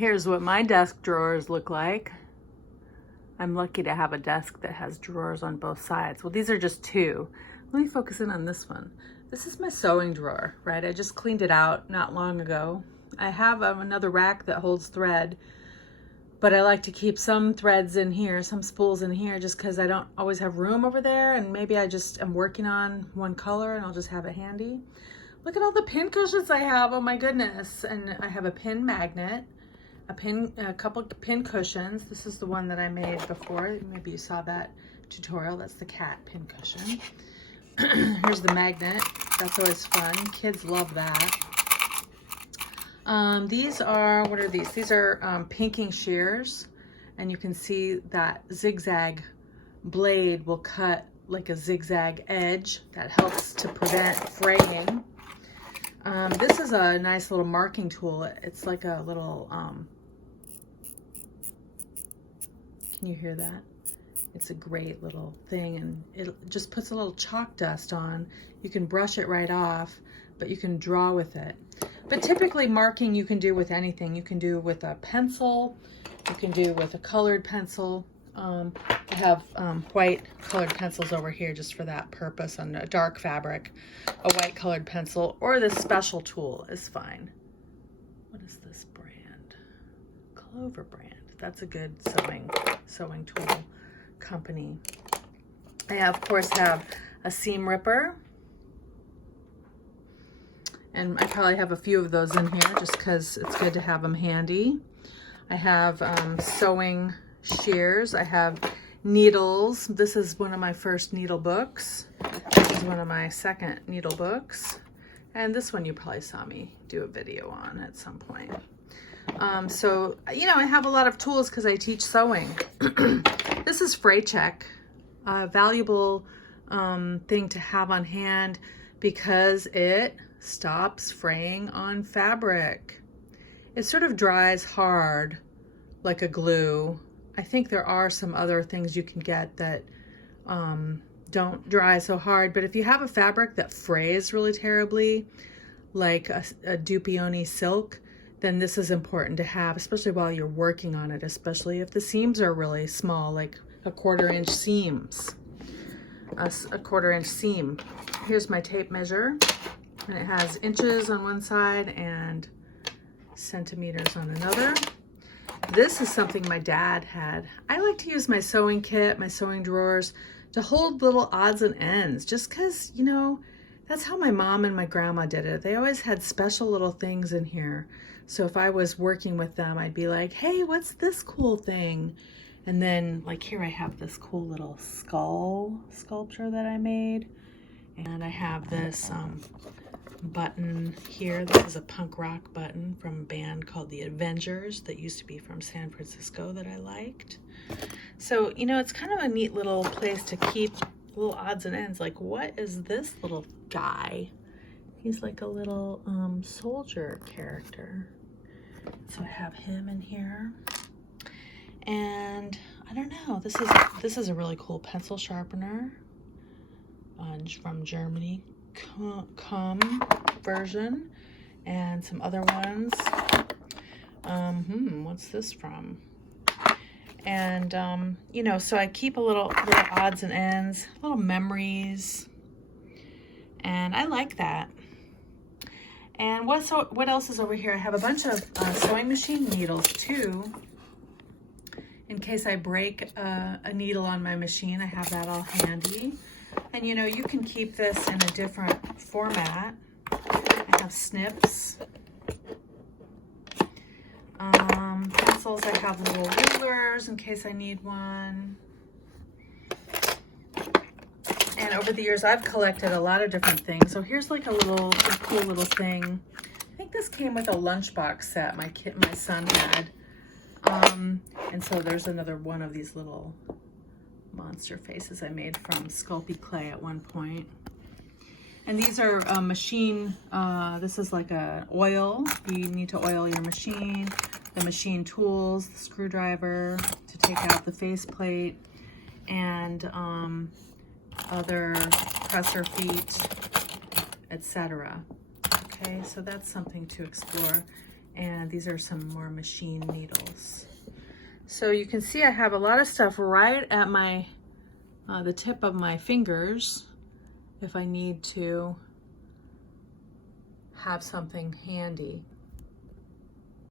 Here's what my desk drawers look like. I'm lucky to have a desk that has drawers on both sides. Well, these are just two. Let me focus in on this one. This is my sewing drawer, right? I just cleaned it out not long ago. I have another rack that holds thread, but I like to keep some threads in here, some spools in here, just because I don't always have room over there, and maybe I just am working on one color and I'll just have it handy. Look at all the pin cushions I have, oh my goodness. And I have a pin magnet, a couple pin cushions. This is the one that I made before. Maybe you saw that tutorial. That's the cat pin cushion. Here's the magnet. That's always fun. Kids love that. These are, what are these? These are pinking shears, and you can see that zigzag blade will cut like a zigzag edge. That helps to prevent fraying. This is a nice little marking tool. It's like a little, can you hear that? It's a great little thing, and it just puts a little chalk dust on. You can brush it right off, but you can draw with it. But typically marking you can do with anything. You can do with a pencil, you can do with a colored pencil. I have white colored pencils over here just for that purpose on a dark fabric. A white colored pencil or this special tool is fine. What is this brand? Clover brand. That's a good sewing tool company. I of course have a seam ripper, and I probably have a few of those in here just because it's good to have them handy. I have sewing shears. I have needles. This is one of my first needle books. This is one of my second needle books. And this one you probably saw me do a video on at some point. So, you know, I have a lot of tools because I teach sewing. This is fray check, a valuable thing to have on hand because it stops fraying on fabric. It sort of dries hard like a glue. I think there are some other things you can get that don't dry so hard, but if you have a fabric that frays really terribly, like a Dupioni silk, then this is important to have, especially while you're working on it, especially if the seams are really small, like a 1/4 inch seams, a 1/4 inch seam. Here's my tape measure, and it has inches on one side and centimeters on another. This is something my dad had. I like to use my sewing kit, my sewing drawers, to hold little odds and ends, just because, you know, that's how my mom and my grandma did it. They always had special little things in here. So if I was working with them, I'd be like, hey, what's this cool thing? And then, like, here I have this cool little skull sculpture that I made. And I have this button here. This is a punk rock button from a band called the Avengers that used to be from San Francisco that I liked. So, you know, it's kind of a neat little place to keep little odds and ends. Like, what is this little guy? He's like a little soldier character. So I have him in here. And I don't know, this is a really cool pencil sharpener from Germany. Version, and some other ones. What's this from? And you know, so I keep a little odds and ends, little memories, and I like that. And what else is over here? I have a bunch of sewing machine needles too, in case I break a needle on my machine. I have that all handy. And you know, you can keep this in a different format. I have snips. Pencils, I have little rulers in case I need one. And over the years, I've collected a lot of different things. So here's like a cool little thing. I think this came with a lunchbox set my son had. And so there's another one of these little monster faces I made from Sculpey clay at one point. And these are machine, this is like a oil. You need to oil your machine, the machine tools, the screwdriver to take out the faceplate, and other presser feet, etc. Okay, so that's something to explore. And these are some more machine needles. So you can see I have a lot of stuff right at my the tip of my fingers if I need to have something handy.